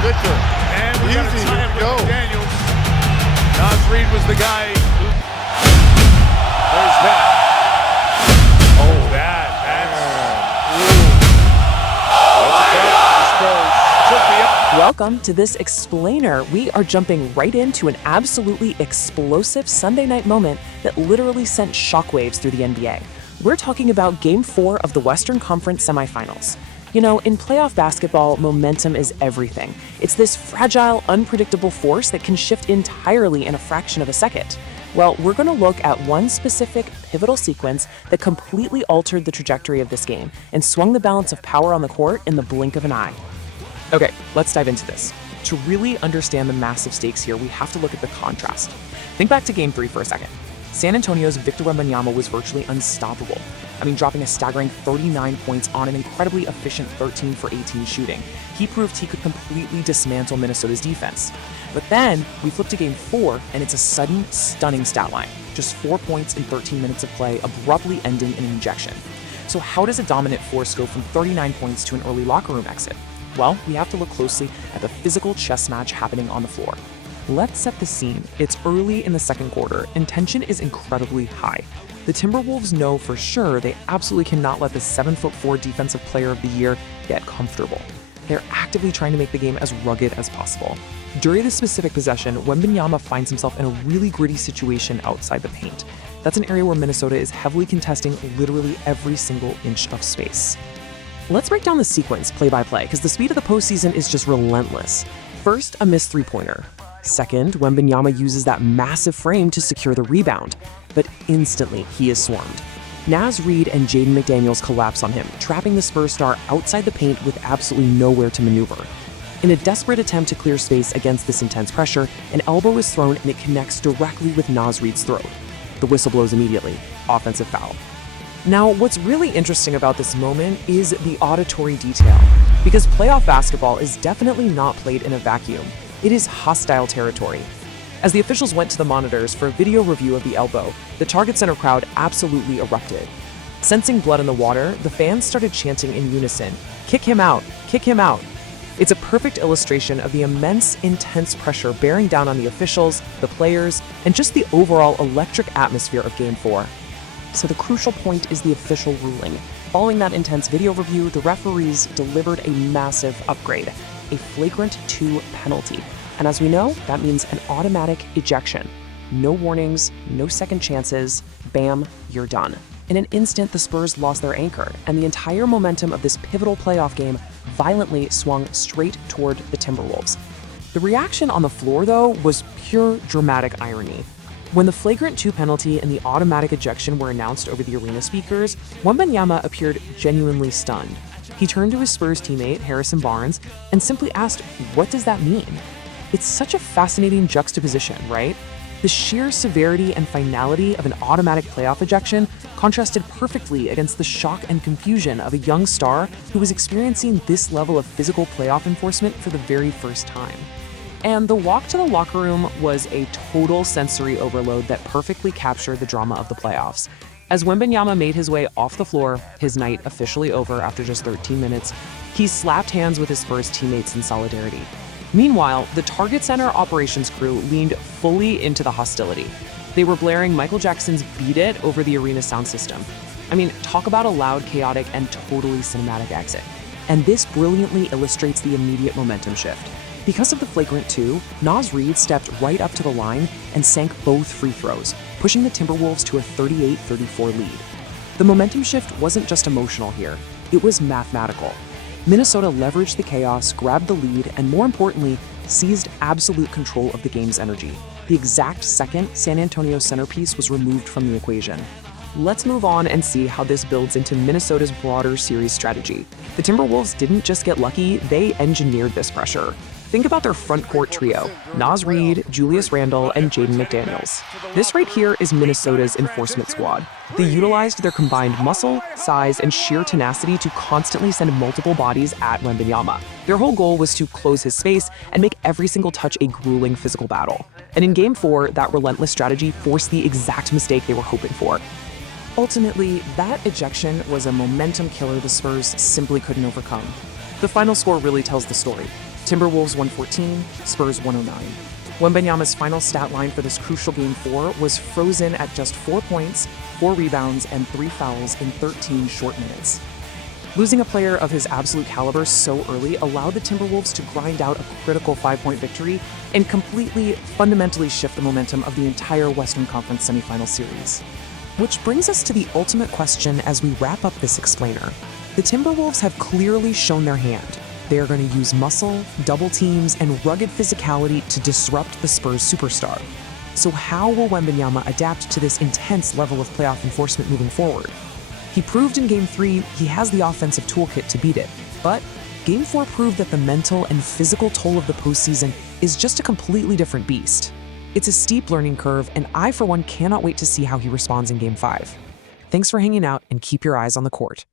Victor. And we got to Easy. tie it with Go. Daniels. Naz Reid was the guy. There's that. Oh, that's Welcome to this explainer. We are jumping right into an absolutely explosive Sunday night moment that literally sent shockwaves through the NBA. We're talking about Game 4 of the Western Conference semifinals. You know, in playoff basketball, momentum is everything. It's this fragile, unpredictable force that can shift entirely in a fraction of a second. Well, we're going to look at one specific pivotal sequence that completely altered the trajectory of this game and swung the balance of power on the court in the blink of an eye. Okay, let's dive into this. To really understand the massive stakes here, we have to look at the contrast. Think back to Game 3 for a second. San Antonio's Victor Wembanyama was virtually unstoppable. Dropping a staggering 39 points on an incredibly efficient 13 for 18 shooting. He proved he could completely dismantle Minnesota's defense. But then we flip to Game 4, and it's a sudden, stunning stat line. Just 4 points in 13 minutes of play, abruptly ending in an ejection. So how does a dominant force go from 39 points to an early locker room exit? Well, we have to look closely at the physical chess match happening on the floor. Let's set the scene. It's early in the second quarter, and tension is incredibly high. The Timberwolves know for sure they absolutely cannot let the 7'4" Defensive Player of the Year get comfortable. They're actively trying to make the game as rugged as possible. During this specific possession, Wembanyama finds himself in a really gritty situation outside the paint. That's an area where Minnesota is heavily contesting literally every single inch of space. Let's break down the sequence play by play, because the speed of the postseason is just relentless. First, a missed three-pointer. Second, Wembanyama uses that massive frame to secure the rebound, but instantly he is swarmed. Naz Reid and Jaden McDaniels collapse on him, trapping the Spurs star outside the paint with absolutely nowhere to maneuver. In a desperate attempt to clear space against this intense pressure, an elbow is thrown and it connects directly with Naz Reid's throat. The whistle blows immediately. Offensive foul. Now, what's really interesting about this moment is the auditory detail, because playoff basketball is definitely not played in a vacuum. It is hostile territory. As the officials went to the monitors for a video review of the elbow, the Target Center crowd absolutely erupted. Sensing blood in the water, the fans started chanting in unison, "Kick him out! Kick him out!" It's a perfect illustration of the immense, intense pressure bearing down on the officials, the players, and just the overall electric atmosphere of Game 4. So the crucial point is the official ruling. Following that intense video review, the referees delivered a massive upgrade, a Flagrant 2 penalty. And as we know, that means an automatic ejection. No warnings, no second chances, bam, you're done. In an instant, the Spurs lost their anchor, and the entire momentum of this pivotal playoff game violently swung straight toward the Timberwolves. The reaction on the floor, though, was pure dramatic irony. When the Flagrant 2 penalty and the automatic ejection were announced over the arena speakers, Wembanyama appeared genuinely stunned. He turned to his Spurs teammate, Harrison Barnes, and simply asked, "What does that mean?" It's such a fascinating juxtaposition, right? The sheer severity and finality of an automatic playoff ejection contrasted perfectly against the shock and confusion of a young star who was experiencing this level of physical playoff enforcement for the very first time. And the walk to the locker room was a total sensory overload that perfectly captured the drama of the playoffs. As Wembanyama made his way off the floor, his night officially over after just 13 minutes, he slapped hands with his Spurs teammates in solidarity. Meanwhile, the Target Center operations crew leaned fully into the hostility. They were blaring Michael Jackson's "Beat It" over the arena sound system. Talk about a loud, chaotic, and totally cinematic exit. And this brilliantly illustrates the immediate momentum shift. Because of the Flagrant 2, Naz Reid stepped right up to the line and sank both free throws, pushing the Timberwolves to a 38-34 lead. The momentum shift wasn't just emotional here, it was mathematical. Minnesota leveraged the chaos, grabbed the lead, and more importantly, seized absolute control of the game's energy. The exact second San Antonio's centerpiece was removed from the equation. Let's move on and see how this builds into Minnesota's broader series strategy. The Timberwolves didn't just get lucky, they engineered this pressure. Think about their front court trio, Naz Reid, Julius Randle, and Jaden McDaniels. This right here is Minnesota's enforcement squad. They utilized their combined muscle, size, and sheer tenacity to constantly send multiple bodies at Wembanyama. Their whole goal was to close his space and make every single touch a grueling physical battle. And in Game 4, that relentless strategy forced the exact mistake they were hoping for. Ultimately, that ejection was a momentum killer the Spurs simply couldn't overcome. The final score really tells the story. Timberwolves 114, Spurs 109. Wembanyama's final stat line for this crucial Game 4 was frozen at just 4 points, 4 rebounds, and 3 fouls in 13 short minutes. Losing a player of his absolute caliber so early allowed the Timberwolves to grind out a critical 5-point victory and completely, fundamentally shift the momentum of the entire Western Conference semifinal series. Which brings us to the ultimate question as we wrap up this explainer. The Timberwolves have clearly shown their hand. They are going to use muscle, double teams, and rugged physicality to disrupt the Spurs superstar. So how will Wembanyama adapt to this intense level of playoff enforcement moving forward? He proved in Game 3 he has the offensive toolkit to beat it, but Game 4 proved that the mental and physical toll of the postseason is just a completely different beast. It's a steep learning curve, and I, for one, cannot wait to see how he responds in Game 5. Thanks for hanging out, and keep your eyes on the court.